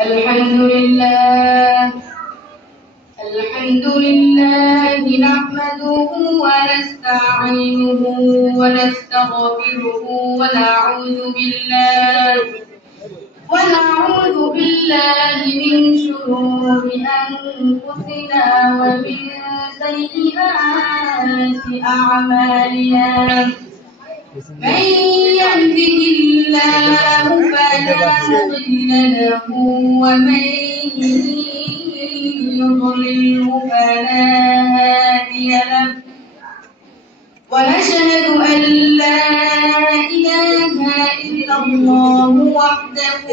الحمد لله نحمده ونستعينه ونستغفره ونعوذ بالله من شرور أنفسنا ومن سيئات أعمالنا من يهده الله فلا مضل له ومن يضلله فلا هادي له ونشهد أن لا إله إلا الله وحده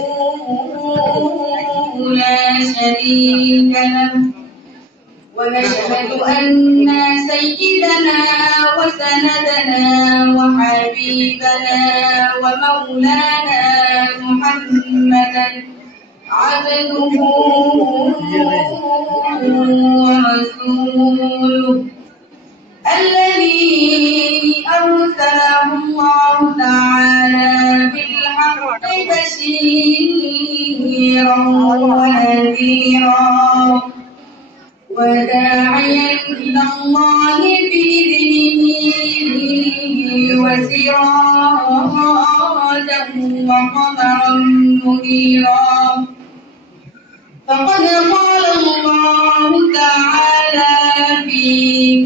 لا شريك له ونشهد أن سيدنا وسندنا وحبيبنا ومولانا محمدا عبده ورسوله الذي أرسله الله تعالى بالحق بشيرا ونذيرا وداعيا إلى الله بإذنه وسراجا وقمرا منيرا فقد قال الله تعالى في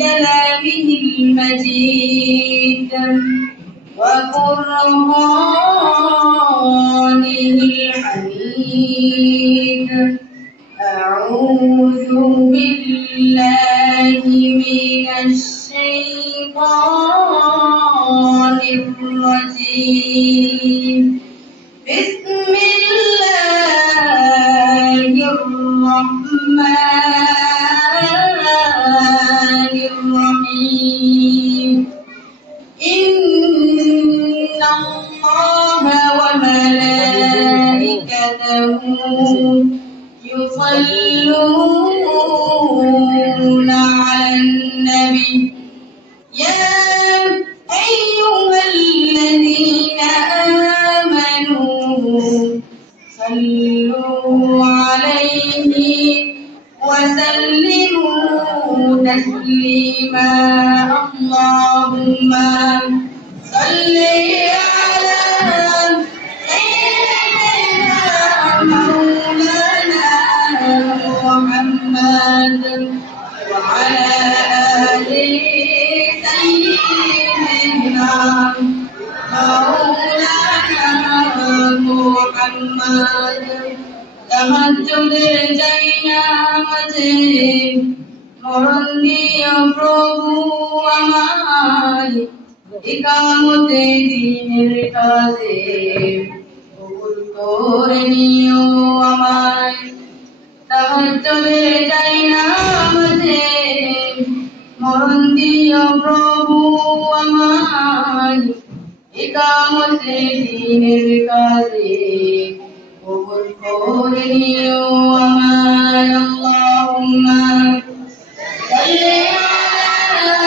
كلامه المجيد وقرآنه الحميد أعوذ بالله من الشيطان الرجيم بسم الله الرحمن الرحيم إن الله وملائكته يصلون على النبي يا أيها الذين آمنوا صلوا عليه وسلموا تسليما اللهم صل على سيدنا مولانا محمد وعلى آل سيدنا مولانا محمد তাহাজ্জুদের জাইনা মাঝে মরণ দিও প্রভু আমায় ইকামতে দ্বীনের কাজে কবুল করে নিও আমায় তাহাজ্জুদের জাইনা মাঝে মরণ দিও প্রভু আমায় ইকামতে দ্বীনের কাজে কবুল করে নিও আমায় আল্লাহুম্মা সাল্লি আলা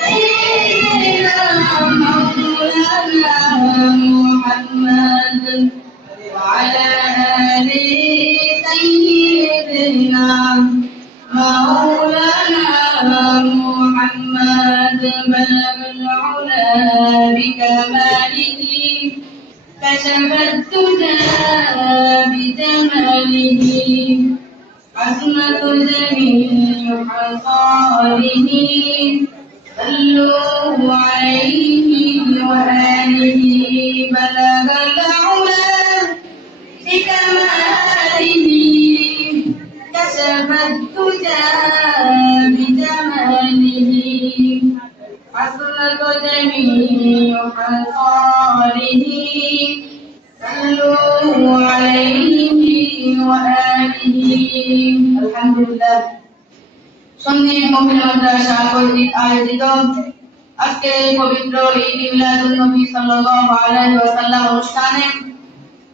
সাইয়্যিদিনা মাওলানা মুহাম্মদ ওয়া আলা আলি সাইয়্যিদিনা মাওলানা মুহাম্মদ বালাগাল উলা বিকামালিহি كشف الدجى بجماله عصمة جميع خصاله صلوا عليه وآله بلغ العلا بكماله كشف الدجى بجماله عصمة جميع خصاله صلوا عليه وآله الحمد لله সন্নিহিত মহিলা মাদ্রাসা কর্তৃক আয়োজিত আজকে পবিত্র ঈদ মিলাদুন নবী সাল্লাল্লাহু আলাইহি ওয়াসাল্লাম অনুষ্ঠানে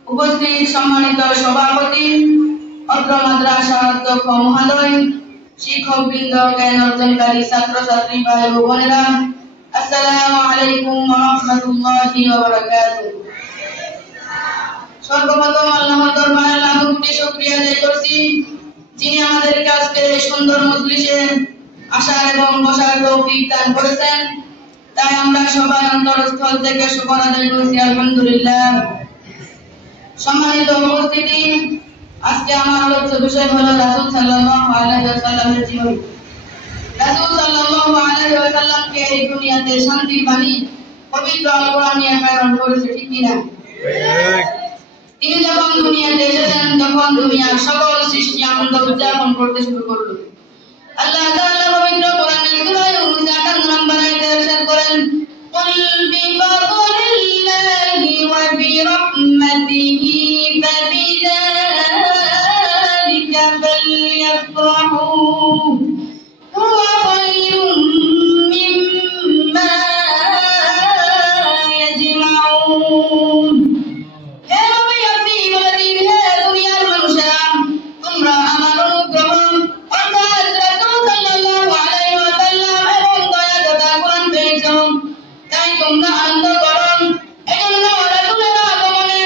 উপস্থিত সম্মানিত সভাপতি অত্র মাদ্রাসা অধ্যক্ষ মহোদয় শিক্ষকবৃন্দ জ্ঞান অর্জনকারী ছাত্রছাত্রী ভাই ও বোনেরা আসসালামু আলাইকুম ওয়া রাহমাতুল্লাহি ওয়া বারাকাতুহু। সর্বপ্রথম আল্লাহর দরবারে লাখ প্রতি শুকরিয়া আদায় করছি যিনি আমাদেরকে আজকে সুন্দর মজলিসে আসার এবং বসার তৌফিক দান করেছেন। তাই আমরা সবাই অন্তরস্থল থেকে শুকর আদায় করছি আলহামদুলিল্লাহ। সম্মানিত উপস্থিতি, আজকে আমার আলোচ্য বিষয় হলো রাসূল সাল্লাল্লাহু আলাইহি ওয়াসাল্লামের জীবন। রাসূল সাল্লাল্লাহু আলাইহি ওয়াসাল্লামকে এই দুনিয়াতে শান্তির বাণী পবিত্র আল কোরআন নিয়ে প্রেরণ করেছে, ঠিক কিনা? তিনি যখন দুনিয়াতে এসেছেন তখন দুনিয়ার সকল সৃষ্টি আনন্দ উদযাপন করতে শুরু করলো। আল্লাহ তাআলা পবিত্র কোরআনের সূরা ইউনূস 58 নম্বর আয়াতে ইরশাদ করেন, কুল বিফাদলিল্লাহি ওয়া বিরাহমাতিহি ফাবিযালিকা ফালইফরাহু হুয়া খায়রুম মিম্মা ইয়াজমাউন। হে নবী, আপনি বলে দিন, হে দুনিয়ার মানুষেরা, তোমরা আমার অনুগ্রহ অর্থাৎ রাসূল সাল্লাল্লাহু আলাইহি ওয়াসাল্লাম এবং দয়া দাতা কোরআন পেয়েছো, তাই তোমরা আনন্দ করো। এজন্য রাসূলের আগমনে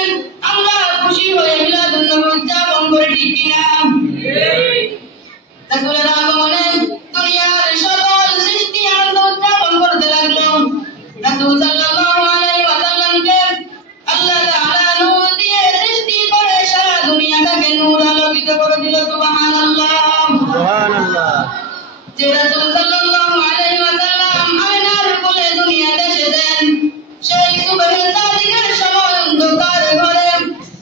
আমরা খুশি হয়ে মিলাদুন নবী উদযাপন করি, ঠিক কিনা? রাসূলের আগমনে দুনিয়ার সকল সৃষ্টি আনন্দ উদযাপন করতে লাগলো। রাসূল সাল্লাল্লাহু আলাইহি ওয়াসাল্লামকে আল্লাহ তাআলা নূর দিয়ে সৃষ্টি করে সারা দুনিয়াটাকে নূর আলোকিত করে দিল। সুবহানাল্লাহ, সুবহানাল্লাহ। যে রাসূল সাল্লাল্লাহু আলাইহি ওয়াসাল্লাম আয়নার কোলে দুনিয়াতে এসেছেন, সেই সুবহে সাদিকের সময় অন্ধকার ঘরে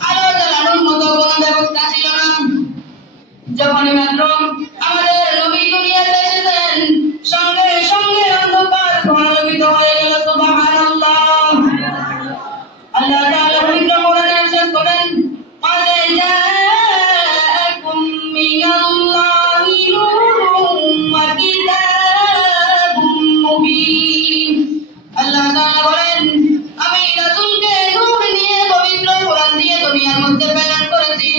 আলো জ্বালানোর মতো কোনো ব্যবস্থা ছিল না। যখন মাত্র আমাদের নবী দুনিয়াতে এসেছেন, সঙ্গে সঙ্গে অন্ধকার ঘর আলোকিত হয়ে গেল। সুবহানাল্লাহ। আল্লাহ তাআলা পবিত্র কোরআনে ইরশাদ করেন, قَدْ جَاءَكُم مِّنَ اللَّهِ نُورٌ وَكِتَابٌ مُّبِينٌ। আল্লাহ তাআলা বলেন, আমি রাসূলকে নূর নিয়ে পবিত্র কোরআন দিয়ে দুনিয়ার মধ্যে প্রেরণ করেছি।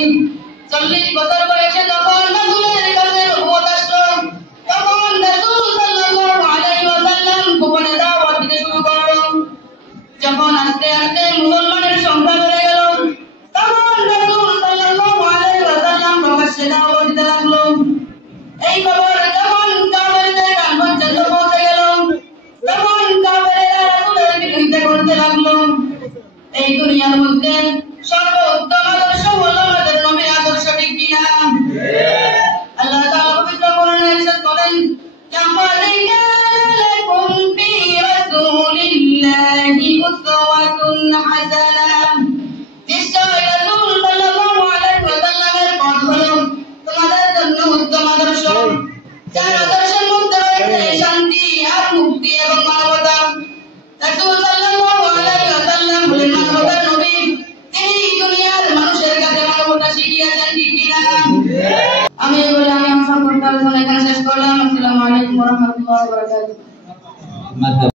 40 বছর বয়সে যখন রাসূলের কাছে নবুয়ত আসলো, তখন রাসূল সাল্লাল্লাহু আলাইহি ওয়াসাল্লাম গোপনে দাওয়াত দিতে শুরু করলো। যখন আস্তে আস্তে মুসলমানের সংখ্যা বেড়ে গেল, তখন রাসূল সাল্লাল্লাহু আলাইহি ওয়াসাল্লাম প্রকাশ্যে দাওয়াত দিতে লাগলো। এই খবর যখন কাফেরদের কান পর্যন্ত পৌঁছে গেল, তখন কাফেরেরা রাসূলের বিরোধিতা করতে লাগলো। এই দুনিয়ার মধ্যে সর্বোত্তম আদর্শ হলো আমাদের নবীর আদর্শ, ঠিক কিনা? আল্লাহ তাআলা পবিত্র কোরআনে ইরশাদ করেন, লাকাদ কানা লাকুম ফি রাসূলিল্লাহি উসওয়াতুন হাসানাহ। নিশ্চয় রাসূল সাল্লাল্লাহু আলাইহি ওয়াসাল্লামের পথ হলো তোমাদের জন্য উত্তম আদর্শ, যার আদর্শের মধ্যে রয়েছে শান্তি আর মুক্তি এবং মানবতা। রাসূল সাল্লাল্লাহু আলাইহি ওয়াসাল্লাম হলেন মানবতার নবী। তিনি দুনিয়ার মানুষের কাছে মানবতা শিখিয়েছেন, ঠিক কিনা? আমি অসংখ্য আলোচনা এখানে শেষ করলাম। আসসালামু আলাইকুম ওয়া রাহমাতুল্লাহি ওয়া বারাকাতুহু।